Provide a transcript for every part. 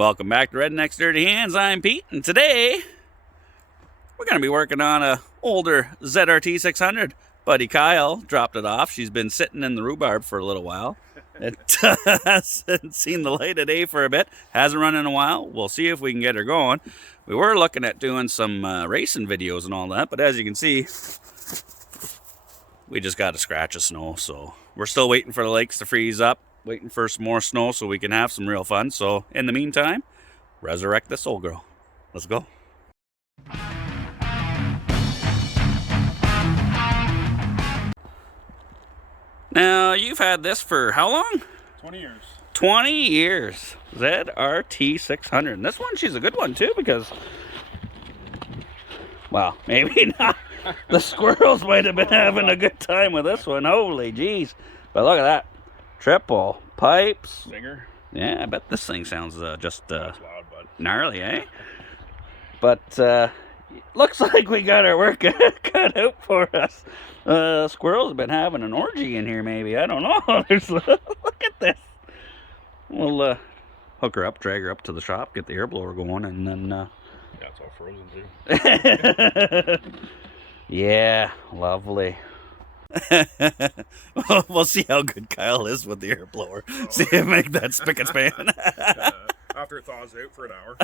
Welcome back to Redneck's Dirty Hands. I'm Pete, and today we're going to be working on a older ZRT 600. Buddy Kyle dropped it off. She's been sitting in the rhubarb for a little while. It hasn't seen the light of day for a bit. Hasn't run in a while. We'll see if we can get her going. We were looking at doing some racing videos and all that, but as you can see, we just got a scratch of snow, so we're still waiting for the lakes to freeze up, waiting for some more snow so we can have some real fun. So in the meantime, resurrect this old girl. Let's go. Now, you've had this for how long? 20 years. 20 years. ZRT 600. And this one, she's a good one too, because, well, maybe not. The squirrels might have been having a good time with this one. Holy jeez. But look at that. Triple pipes. Singer. Yeah, I bet this thing sounds just That's loud, but gnarly, eh? But looks like we got our work cut out for us. Squirrels have been having an orgy in here, maybe. I don't know. Look at this. We'll hook her up, drag her up to the shop, get the air blower going, and then... yeah, it's all frozen too. Yeah, lovely. We'll see how good Kyle is with the air blower. Oh. See him make that spick and span. After it thaws out for an hour.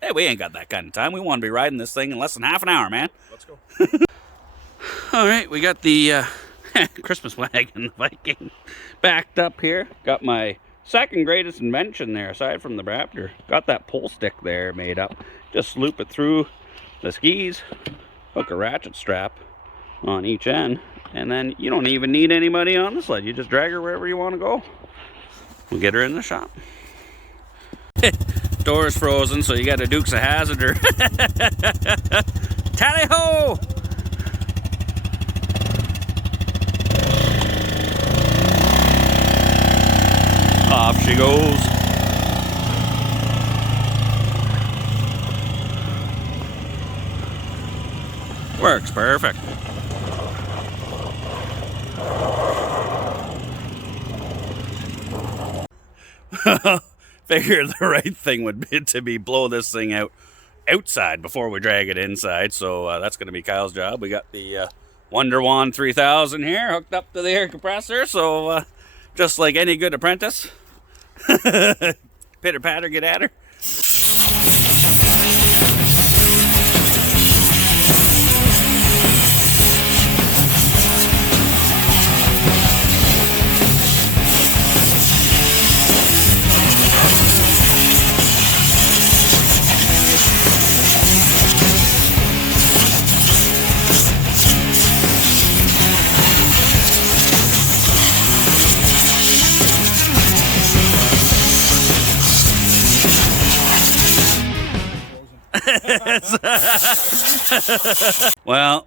Hey, we ain't got that kind of time. We want to be riding this thing in less than half an hour, man. Let's go. All right, we got the Christmas wagon, the Viking, backed up here. Got my second greatest invention there, aside from the Raptor. Got that pole stick there made up. Just loop it through the skis, hook a ratchet strap on each end, and then you don't even need anybody on the sled. You just drag her wherever you want to go. We'll get her in the shop. Door's frozen, so you got a Dukes of Hazzard her. Tally-ho! Off she goes. Works perfect. Figured the right thing would be to blow this thing out outside before we drag it inside. So that's going to be Kyle's job. We got the Wonder Wand 3000 here hooked up to the air compressor. So just like any good apprentice, pitter patter, get at her. Well,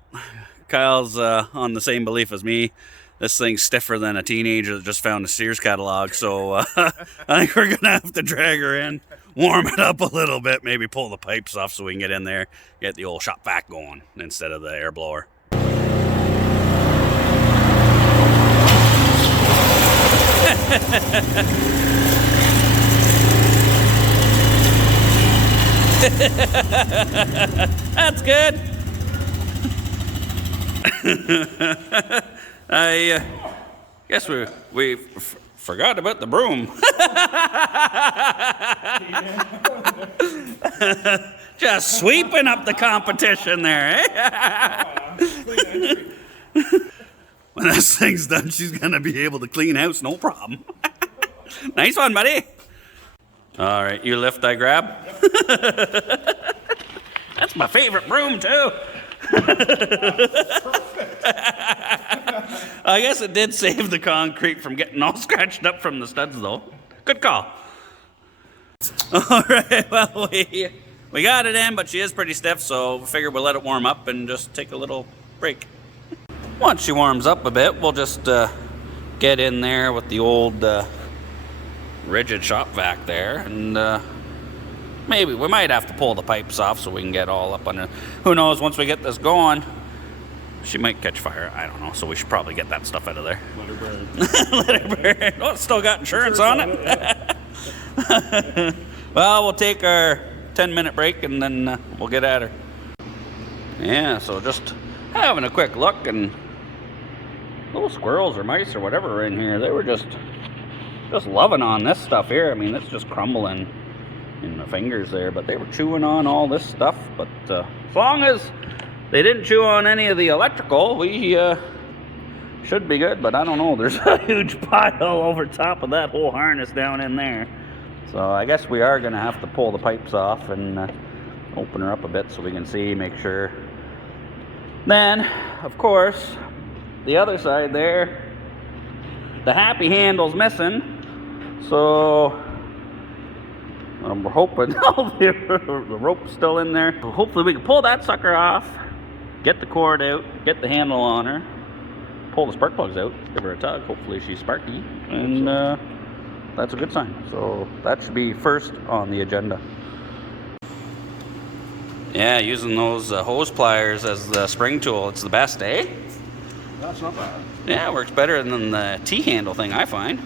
Kyle's on the same belief as me. This thing's stiffer than a teenager that just found a Sears catalog, so I think we're gonna have to drag her in, warm it up a little bit, maybe pull the pipes off so we can get in there, get the old shop vac going instead of the air blower. That's good. I guess we forgot about the broom. Just sweeping up the competition there, eh? When this thing's done, she's gonna be able to clean house, no problem. Nice one, buddy. All right, you lift, I grab. That's my favorite broom, too. I guess it did save the concrete from getting all scratched up from the studs, though. Good call. All right, well, we got it in, but she is pretty stiff, so we figured we'll let it warm up and just take a little break. Once she warms up a bit, we'll just get in there with the old rigid shop vac there, and maybe we might have to pull the pipes off so we can get all up on it. Who knows, once we get this going, she might catch fire. I don't know, so we should probably get that stuff out of there. Let her burn. Let her burn. Oh, it's still got insurance on it. Yeah. Well, we'll take our 10-minute break and then we'll get at her. Yeah, so just having a quick look, and little squirrels or mice or whatever are in here. They were just loving on this stuff here. I mean, it's just crumbling in the fingers there, but they were chewing on all this stuff. But as long as they didn't chew on any of the electrical, we should be good. But I don't know, there's a huge pile over top of that whole harness down in there. So I guess we are gonna have to pull the pipes off and open her up a bit so we can see, make sure. Then, of course, the other side there, the happy handle's missing. So we're hoping the rope's still in there. So hopefully we can pull that sucker off, get the cord out, get the handle on her, pull the spark plugs out, give her a tug. Hopefully she's sparky, and that's a good sign. So that should be first on the agenda. Yeah, using those hose pliers as the spring tool, it's the best, eh? That's not bad. Yeah, it works better than the T-handle thing, I find.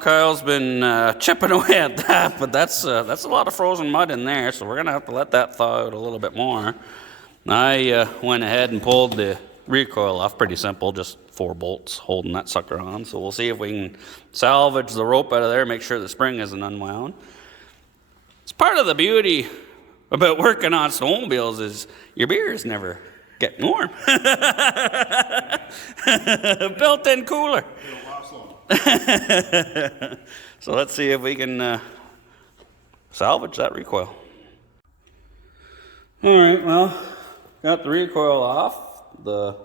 Kyle's been chipping away at that, but that's a lot of frozen mud in there, so we're gonna have to let that thaw out a little bit more. I went ahead and pulled the recoil off. Pretty simple, just 4 bolts holding that sucker on. So we'll see if we can salvage the rope out of there, make sure the spring isn't unwound. It's part of the beauty about working on snowmobiles is your beers never get warm. Built-in cooler. So let's see if we can salvage that recoil. Alright, well, got the recoil off. The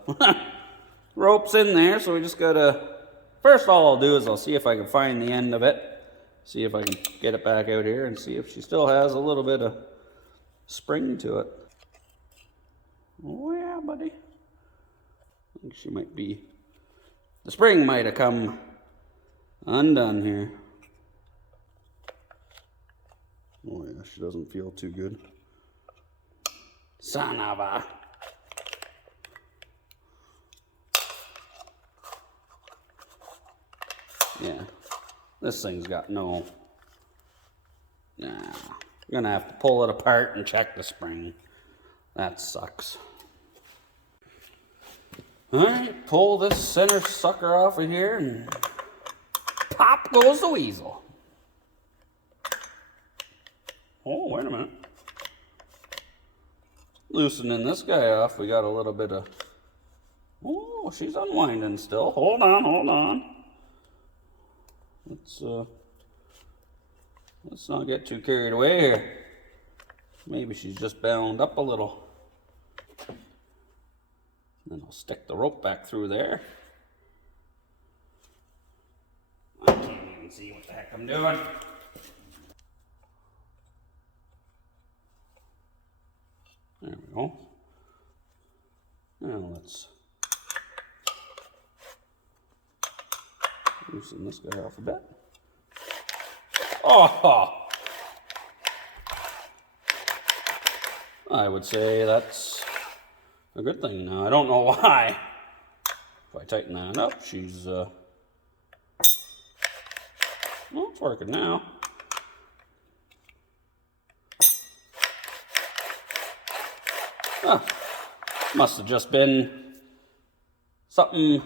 rope's in there, so we just gotta... First all I'll do is I'll see if I can find the end of it. See if I can get it back out here and see if she still has a little bit of spring to it. Oh yeah, buddy. I think she might be... The spring might have come undone here. Oh yeah, she doesn't feel too good. Son of a... Yeah, this thing's got no... Nah, I'm gonna have to pull it apart and check the spring. That sucks. Alright, pull this center sucker off of here and pop goes the weasel. Oh, wait a minute. Loosening this guy off, we got a little bit of... Oh, she's unwinding still. Hold on, hold on. Let's not get too carried away here. Maybe she's just bound up a little. Then I'll stick the rope back through there. I can't even see what the heck I'm doing. There we go. Now let's loosen this guy off a bit. Oh! I would say that's a good thing now. I don't know why. If I tighten that up, she's well, it's working now. Huh. Must have just been something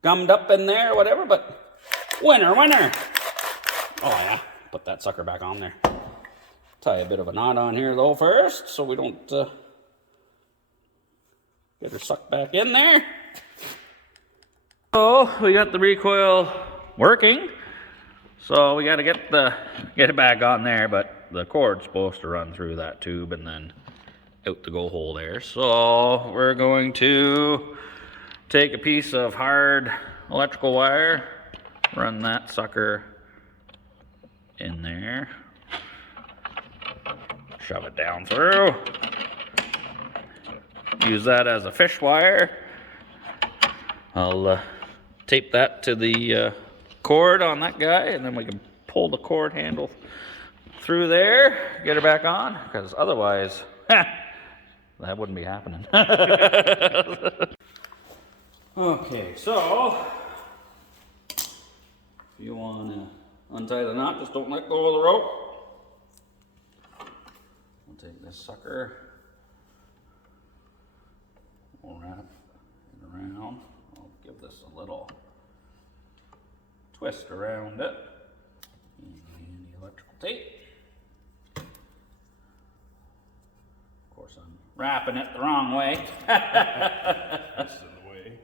gummed up in there or whatever, but winner. Oh yeah, put that sucker back on there. Tie a bit of a knot on here though first, so we don't get her sucked back in there. So we got the recoil working, so we got to get it back on there, but the cord's supposed to run through that tube and then out the go hole there. So we're going to take a piece of hard electrical wire, run that sucker in there. Shove it down through. Use that as a fish wire. I'll tape that to the cord on that guy, and then we can pull the cord handle through there, get her back on, because otherwise, that wouldn't be happening. Okay, so if you want to untie the knot, just don't let go of the rope. We'll take this sucker, we'll wrap it around. I'll give this a little twist around it. And the electrical tape. Of course, I'm wrapping it the wrong way. That's in the way.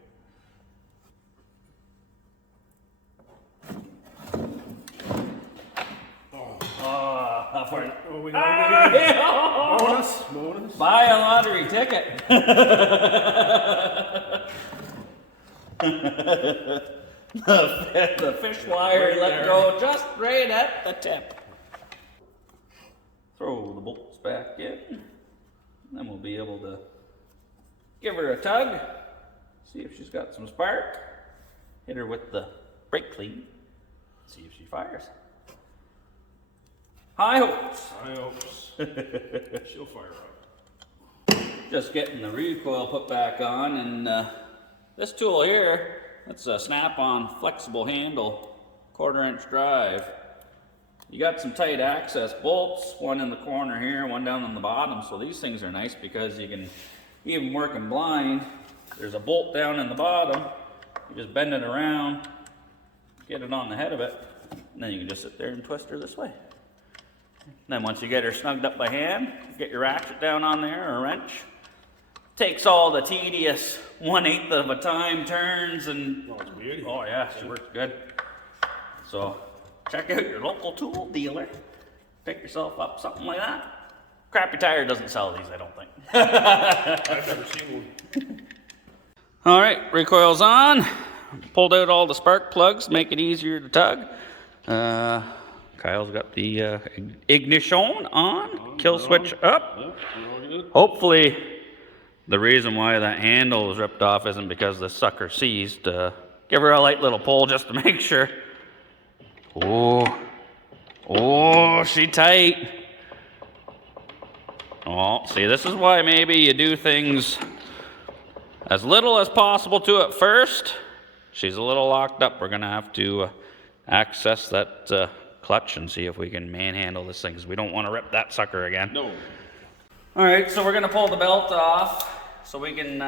Oh, we got bonus. Buy a lottery ticket. The fish wire Right let there. go just right at the tip. Throw the bolts back in. Then we'll be able to give her a tug. See if she's got some spark. Hit her with the brake clean. See if she fires. High hopes. I hope she'll fire up. Just getting the recoil put back on, and this tool here, it's a snap-on flexible handle, 1/4 inch drive. You got some tight access bolts, one in the corner here, one down on the bottom, so these things are nice because you can even work them blind. There's a bolt down in the bottom, you just bend it around, get it on the head of it, and then you can just sit there and twist her this way. Then once you get her snugged up by hand, get your ratchet down on there, or a wrench. Takes all the tedious 1/8 of a time turns and... Oh, it's beauty. Oh yeah, she works good. So check out your local tool dealer. Pick yourself up something like that. Crappy Tire doesn't sell these, I don't think. I've never seen one. All right, recoil's on. Pulled out all the spark plugs, make it easier to tug. Kyle's got the ignition on, kill switch up. Hopefully the reason why that handle was ripped off isn't because the sucker seized. Give her a light little pull just to make sure. Oh, she tight. Oh, see, this is why maybe you do things as little as possible to it first. She's a little locked up. We're gonna have to access that clutch and see if we can manhandle this thing, because we don't want to rip that sucker again. No. All right, so we're gonna pull the belt off so we can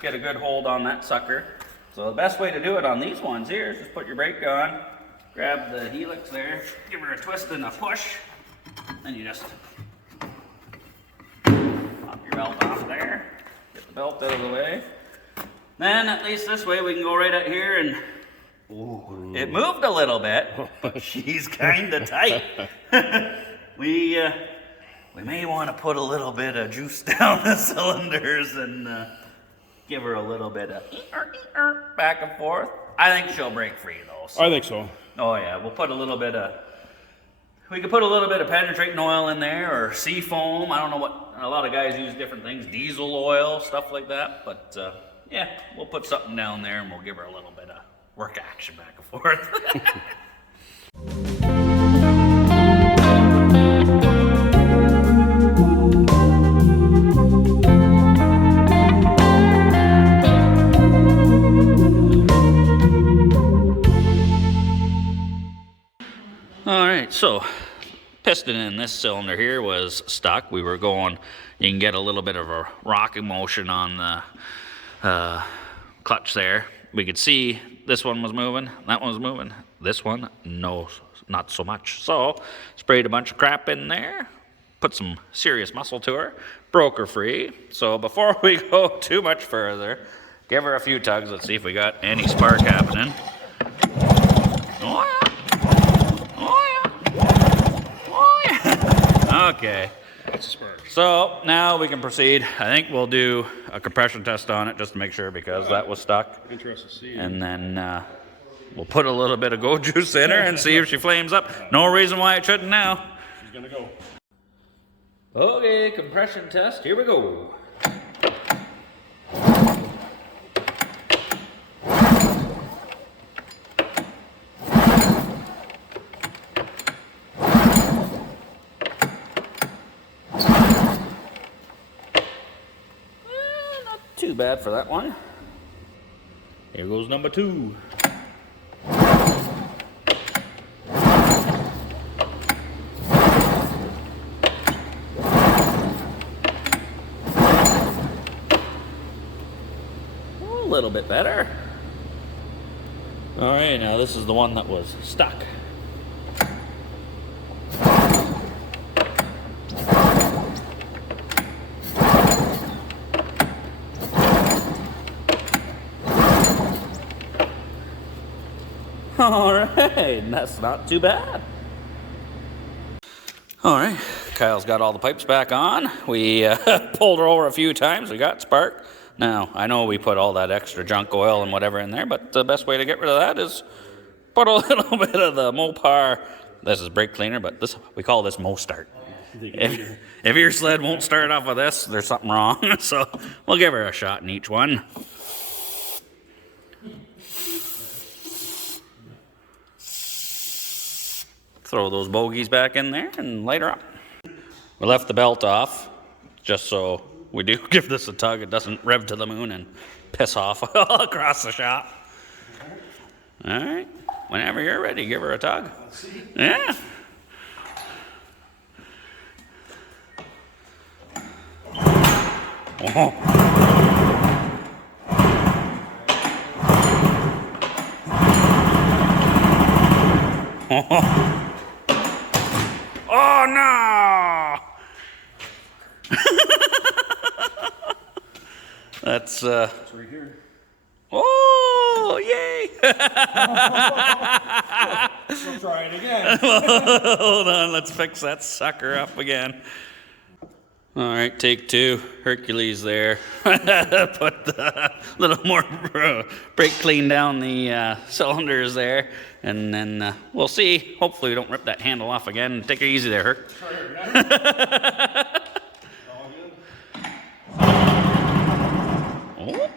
get a good hold on that sucker. So the best way to do it on these ones here is just put your brake on, grab the helix there, give her a twist and a push, then you just pop your belt off there, get the belt out of the way. Then at least this way we can go right out here and it moved a little bit, but she's kind of tight. We may want to put a little bit of juice down the cylinders and give her a little bit of back and forth. I think she'll break free though. So. I think so. Oh yeah, we'll put a little bit of, we could put a little bit of penetrating oil in there, or sea foam. I don't know what, a lot of guys use different things, diesel oil, stuff like that. But yeah, we'll put something down there and we'll give her a little bit of work action back and forth. All right, so piston in this cylinder here was stuck. We were going, you can get a little bit of a rocking motion on the clutch there. We could see this one was moving, that one was moving. This one, no, not so much. So sprayed a bunch of crap in there, put some serious muscle to her, broke her free. So before we go too much further, give her a few tugs. Let's see if we got any spark happening. Oh yeah. Okay. That's a spark. So now we can proceed. I think we'll do a compression test on it just to make sure, because that was stuck. Interesting to see. And then We'll put a little bit of goat juice in her and see if she flames up. No reason why it shouldn't now. She's gonna go. Okay, compression test. Here we go. Not too bad for that one. Here goes number 2. A little bit better. All right, now this is the one that was stuck. All right, that's not too bad. All right, Kyle's got all the pipes back on. We pulled her over a few times. We got spark. Now, I know we put all that extra junk oil and whatever in there, but the best way to get rid of that is put a little bit of the Mopar. This is brake cleaner, but this we call this Mo-Start. If your sled won't start off with this, there's something wrong. So we'll give her a shot in each one. Throw those bogies back in there and light her up. We left the belt off just so we do give this a tug. It doesn't rev to the moon and piss off all across the shop. All right. Whenever you're ready, give her a tug. Yeah. Oh. Oh. Oh no! That's It's right here. Oh, yay! We'll try it again. Hold on, let's fix that sucker up again. All right, take 2. Hercules there. Put a little more brake clean down the cylinders there. And then we'll see. Hopefully we don't rip that handle off again. Take it easy there, Herc. All good. Oh.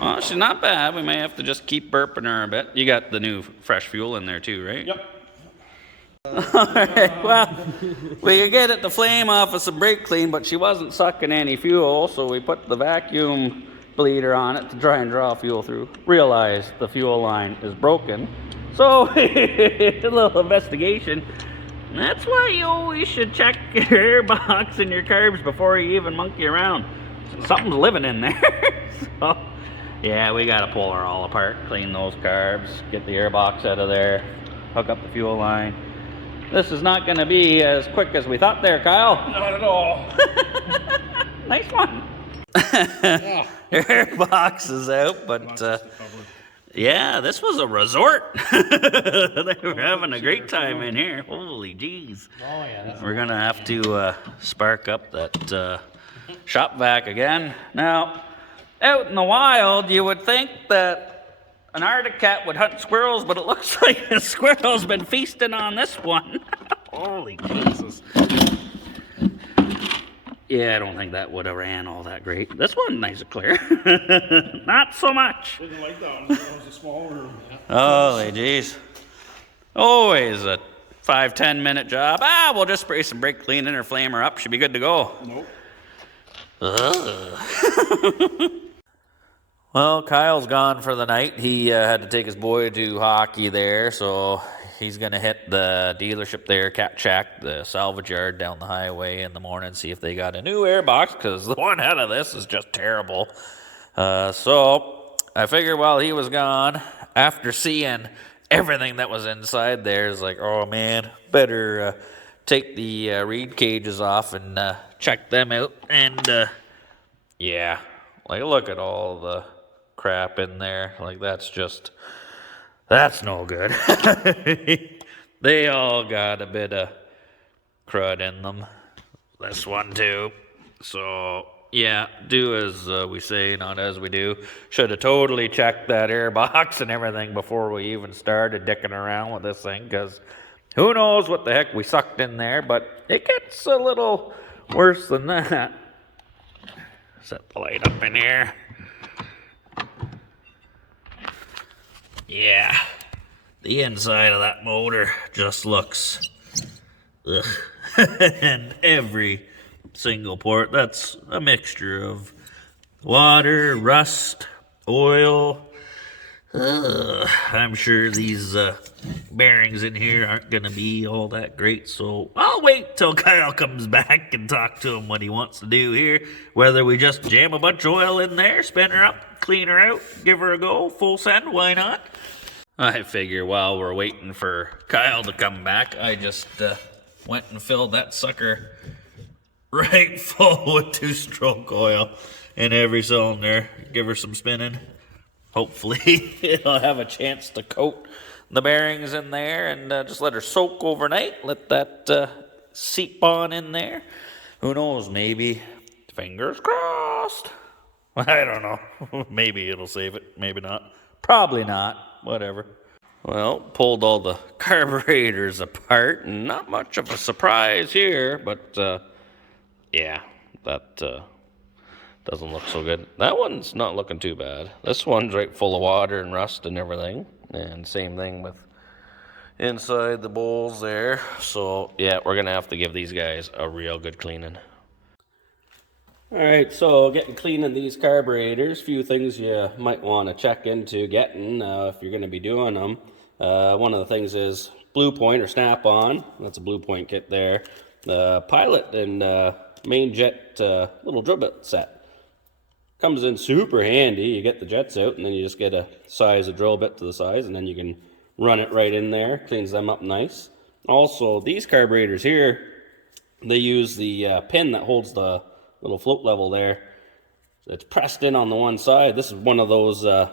Well, she's not bad. We may have to just keep burping her a bit. You got the new fresh fuel in there too, right? Yep. All right, well, we could get it to flame off of some brake clean, but she wasn't sucking any fuel, so we put the vacuum bleeder on it to try and draw fuel through. Realized the fuel line is broken, so a little investigation. That's why you always should check your air box and your carbs before you even monkey around. Something's living in there. So, yeah, we gotta pull her all apart, clean those carbs, get the air box out of there, hook up the fuel line. This is not going to be as quick as we thought there, Kyle. Not at all. Nice one. Your air box is out, but yeah, this was a resort. They were having a great time in here. Holy jeez. Oh, yeah. We're going to have to spark up that shop vac again. Now, out in the wild, you would think that an Arctic cat would hunt squirrels, but it looks like a squirrel's been feasting on this one. Holy Jesus. Yeah, I don't think that would have ran all that great. This one, nice and clear. Not so much. Didn't like that one. It was a small room. Holy jeez. Always a 5-10 minute job. We'll just spray some brake clean in her, flame her up. Should be good to go. Nope. Well, Kyle's gone for the night. He had to take his boy to hockey there, so he's going to hit the dealership there, Cat Shack, the salvage yard down the highway in the morning, see if they got a new air box, because the one out of this is just terrible. So I figured while he was gone, after seeing everything that was inside there, it's like, oh man, better take the reed cages off and check them out. And yeah, like look at all the crap in there. Like that's no good. They all got a bit of crud in them. This one too. So, yeah, do as we say, not as we do. Should have totally checked that air box and everything before we even started dicking around with this thing, because who knows what the heck we sucked in there, but it gets a little worse than that. Set the light up in here. Yeah, the inside of that motor just looks ugh. And every single port, that's a mixture of water, rust, oil. I'm sure these bearings in here aren't gonna be all that great, so I'll wait till Kyle comes back and talk to him what he wants to do here. Whether we just jam a bunch of oil in there, spin her up, clean her out, give her a go, full send, why not? I figure while we're waiting for Kyle to come back, I just went and filled that sucker right full with 2-stroke oil in every cylinder. Give her some spinning. Hopefully it'll have a chance to coat the bearings in there, and just let her soak overnight. Let that seep on in there. Who knows, maybe, fingers crossed. I don't know. Maybe it'll save it, maybe not. Probably not. Whatever. Well, pulled all the carburetors apart, and not much of a surprise here, but yeah, that doesn't look so good. That one's not looking too bad. This one's right full of water and rust and everything, and same thing with inside the bowls there. So yeah, we're gonna have to give these guys a real good cleaning. Alright, so getting cleaning these carburetors, few things you might want to check into getting if you're going to be doing them. One of the things is Blue Point or Snap-on. That's a Blue Point kit there. The Pilot and main jet little drill bit set. Comes in super handy. You get the jets out and then you just get a size of drill bit to the size, and then you can run it right in there. Cleans them up nice. Also, these carburetors here, they use the pin that holds the little float level there. It's pressed in on the one side. This is one of those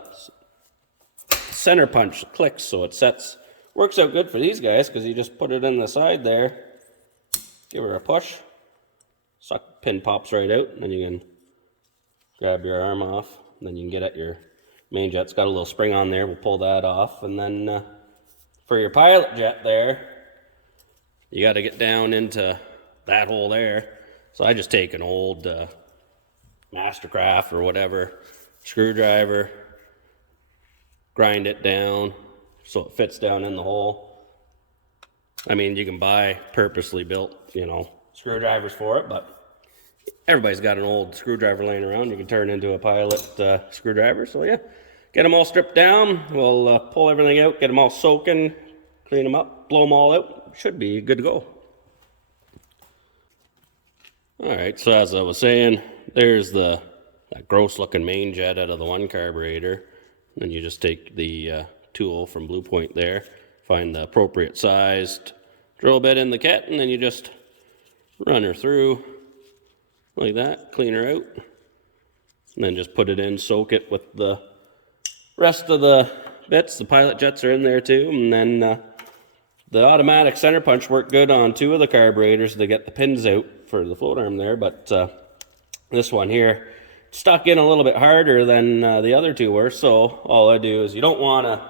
center punch clicks, so it works out good for these guys, because you just put it in the side there, give her a push, suck, pin pops right out, and then you can grab your arm off, and then you can get at your main jet. It's got a little spring on there, we'll pull that off, and then for your pilot jet there, you got to get down into that hole there. So I just take an old Mastercraft or whatever screwdriver, grind it down so it fits down in the hole. I mean, you can buy purposely built, screwdrivers for it, but everybody's got an old screwdriver laying around. You can turn into a Pilot screwdriver. So yeah, get them all stripped down. We'll pull everything out, get them all soaking, clean them up, blow them all out. Should be good to go. Alright, so as I was saying, there's that gross looking main jet out of the one carburetor. Then you just take the tool from Blue Point there, find the appropriate sized drill bit in the kit, and then you just run her through like that, clean her out, and then just put it in, soak it with the rest of the bits. The Pilot jets are in there too, and then the automatic center punch worked good on 2 of the carburetors to get the pins out for the float arm there, but this one here stuck in a little bit harder than the other 2 were. So all I do is, you don't want to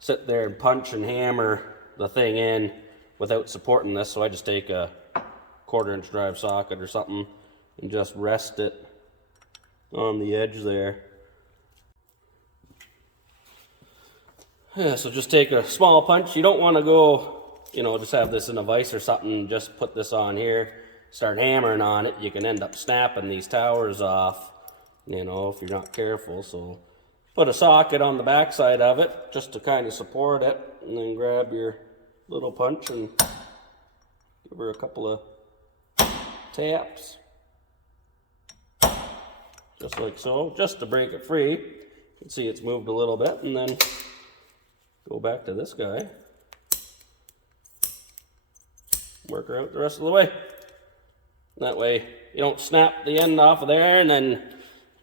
sit there and punch and hammer the thing in without supporting this, so I just take a 1/4-inch drive socket or something and just rest it on the edge there. Yeah, so just take a small punch. You don't want to go, just have this in a vise or something, just put this on here, start hammering on it. You can end up snapping these towers off, if you're not careful. So put a socket on the back side of it just to kind of support it, and then grab your little punch and give her a couple of taps. Just like so, just to break it free. You can see it's moved a little bit, and then go back to this guy, work her out the rest of the way. That way you don't snap the end off of there and then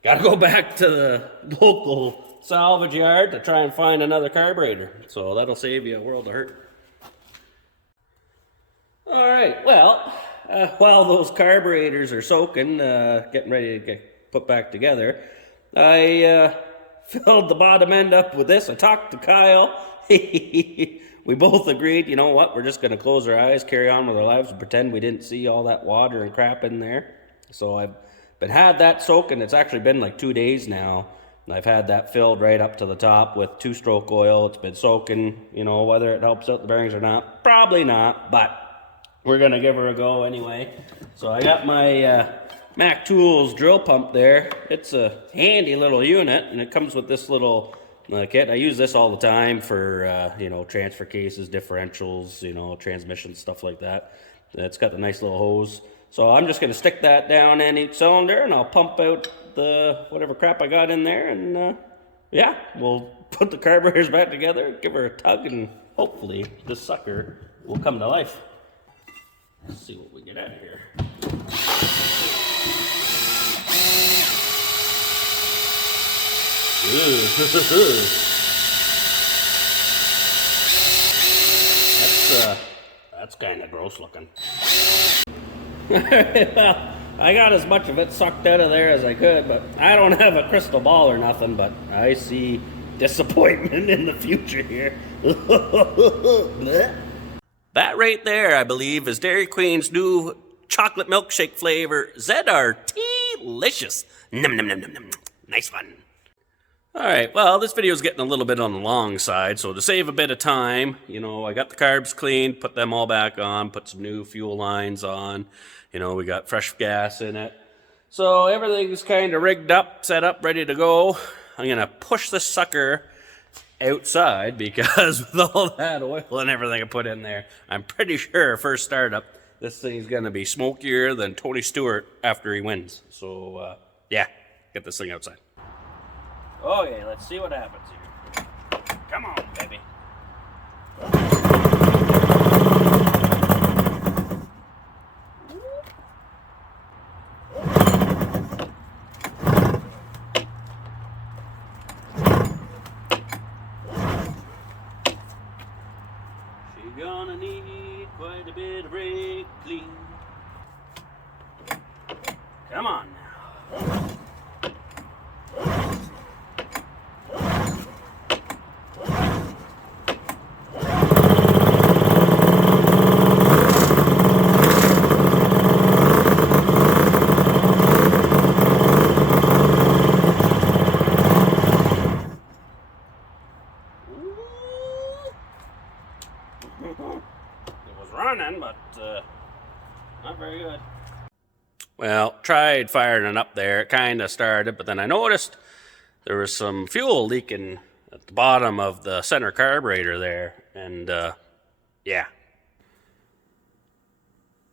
gotta go back to the local salvage yard to try and find another carburetor. So that'll save you a world of hurt. Alright, well, while those carburetors are soaking, getting ready to get put back together, I filled the bottom end up with this. I talked to Kyle. We both agreed, you know what, we're just going to close our eyes, carry on with our lives, and pretend we didn't see all that water and crap in there. So I've had that soaking. It's actually been like 2 days now. And I've had that filled right up to the top with 2-stroke oil. It's been soaking, you know, whether it helps out the bearings or not, probably not, but we're going to give her a go anyway. So I got my Mac Tools drill pump there. It's a handy little unit, and it comes with this little kit. I use this all the time for, you know, transfer cases, differentials, you know, transmissions, stuff like that. It's got the nice little hose. So I'm just going to stick that down in each cylinder, and I'll pump out the whatever crap I got in there, and yeah, we'll put the carburetors back together, give her a tug, and hopefully this sucker will come to life. Let's see what we get out of here. That's kind of gross looking. Well, I got as much of it sucked out of there as I could, but I don't have a crystal ball or nothing, but I see disappointment in the future here. That right there, I believe, is Dairy Queen's new chocolate milkshake flavor, ZRT-licious. Num num num num num. Nice one. Alright, well, this video is getting a little bit on the long side, so to save a bit of time, you know, I got the carbs cleaned, put them all back on, put some new fuel lines on, you know, we got fresh gas in it. So everything's kind of rigged up, set up, ready to go. I'm going to push this sucker outside because with all that oil and everything I put in there, I'm pretty sure first startup, this thing's going to be smokier than Tony Stewart after he wins. So, yeah, get this thing outside. Okay, let's see what happens here. Come on, baby. She's gonna need quite a bit of brake clean. Come on now. It was running, but not very good. Well, tried firing it up there. It kind of started, but then I noticed there was some fuel leaking at the bottom of the center carburetor there, and yeah.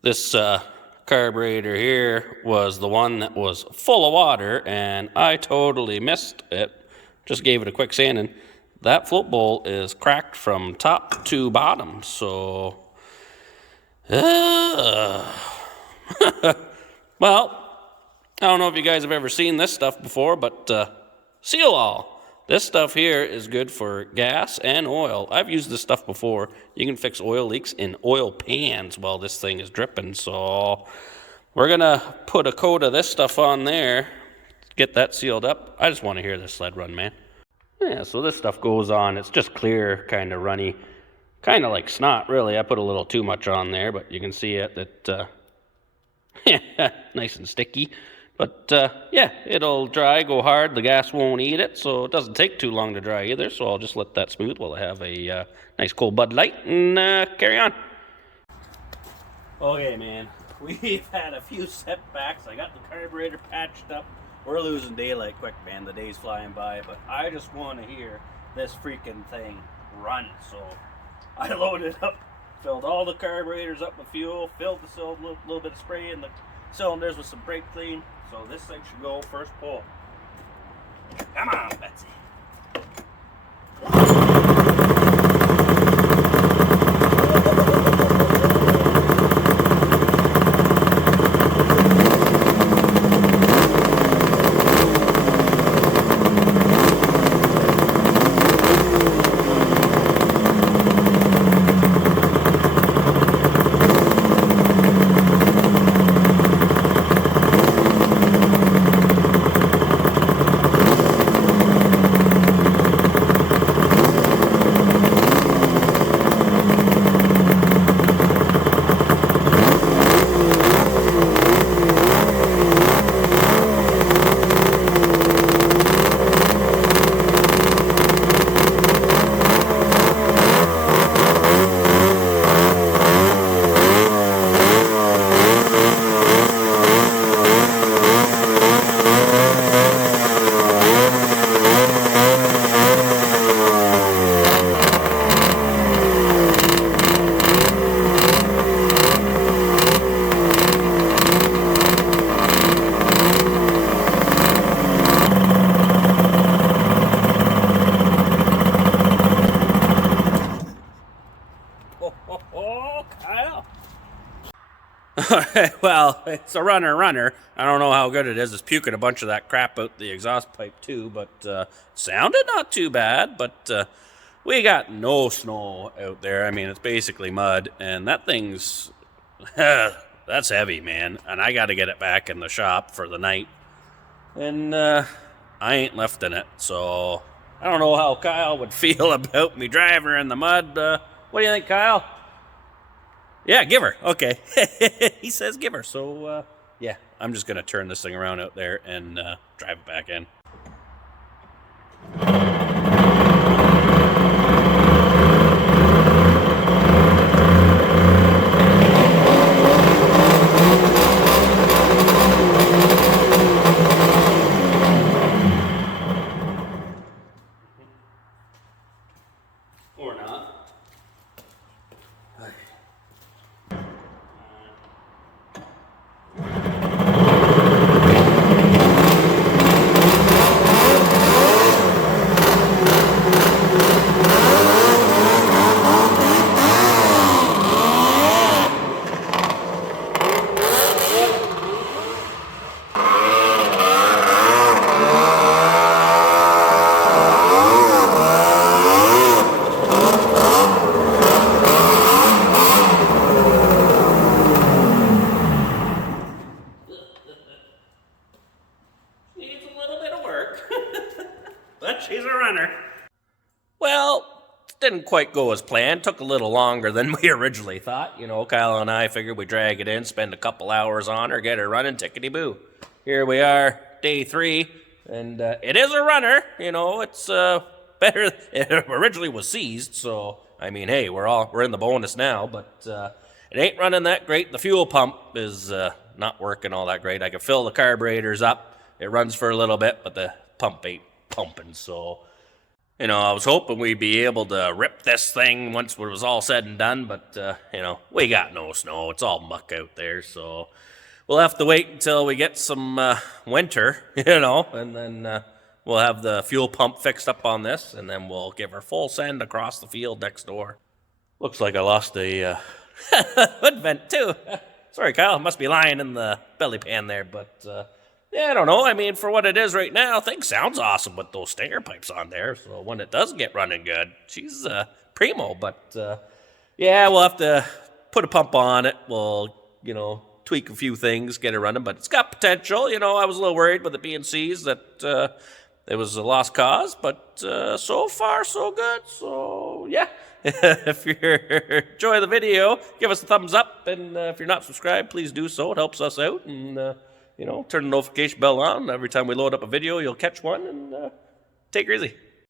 This carburetor here was the one that was full of water, and I totally missed it. Just gave it a quick sanding. That float bowl is cracked from top to bottom, so well, I don't know if you guys have ever seen this stuff before, but seal all. This stuff here is good for gas and oil. I've used this stuff before. You can fix oil leaks in oil pans while this thing is dripping, so we're gonna put a coat of this stuff on there, get that sealed up. I just want to hear this sled run, man. Yeah, so this stuff goes on. It's just clear, kind of runny, kind of like snot, really. I put a little too much on there, but you can see it that nice and sticky. But yeah, it'll dry, go hard. The gas won't eat it, so it doesn't take too long to dry either. So I'll just let that smooth while I have a nice cold Bud Light and carry on. Okay, man, we've had a few setbacks. I got the carburetor patched up. We're losing daylight quick, man. The day's flying by, but I just want to hear this freaking thing run. So I loaded up, filled all the carburetors up with fuel, filled the little bit of spray in the cylinders with some brake clean. So this thing should go first pull. Come on, Betsy. it's a runner. I don't know how good it is. It's puking a bunch of that crap out the exhaust pipe too, but sounded not too bad. But we got no snow out there. I mean, it's basically mud, and that thing's that's heavy, man. And I got to get it back in the shop for the night, and I ain't lifting it. So I don't know how Kyle would feel about me driving her in the mud. What do you think, Kyle? Yeah, give her. Okay. He says give her. So, yeah, I'm just going to turn this thing around out there and drive it back in. Or not. Needs a little bit of work, but she's a runner. Well, it didn't quite go as planned. Took a little longer than we originally thought. You know, Kyle and I figured we'd drag it in, spend a couple hours on her, get her running, tickety-boo. Here we are, day 3, and it is a runner. You know, it's better. It originally was seized, so I mean, hey, we're in the bonus now, but it ain't running that great. The fuel pump is not working all that great. I can fill the carburetors up. It runs for a little bit, but the pump ain't pumping, so, you know, I was hoping we'd be able to rip this thing once it was all said and done, but, you know, we got no snow. It's all muck out there, so we'll have to wait until we get some winter, you know, and then we'll have the fuel pump fixed up on this, and then we'll give her full send across the field next door. Looks like I lost a hood vent, too. Sorry, Kyle, it must be lying in the belly pan there, but yeah, I don't know. I mean, for what it is right now, things sounds awesome with those stinger pipes on there. So when it does get running good, she's primo. But yeah, we'll have to put a pump on it. We'll, you know, tweak a few things, get it running. But it's got potential. You know, I was a little worried with it being seized that it was a lost cause. But so far, so good. So yeah, if you enjoy the video, give us a thumbs up. And if you're not subscribed, please do so. It helps us out. And you know, turn the notification bell on. Every time we load up a video, you'll catch one, and take her easy.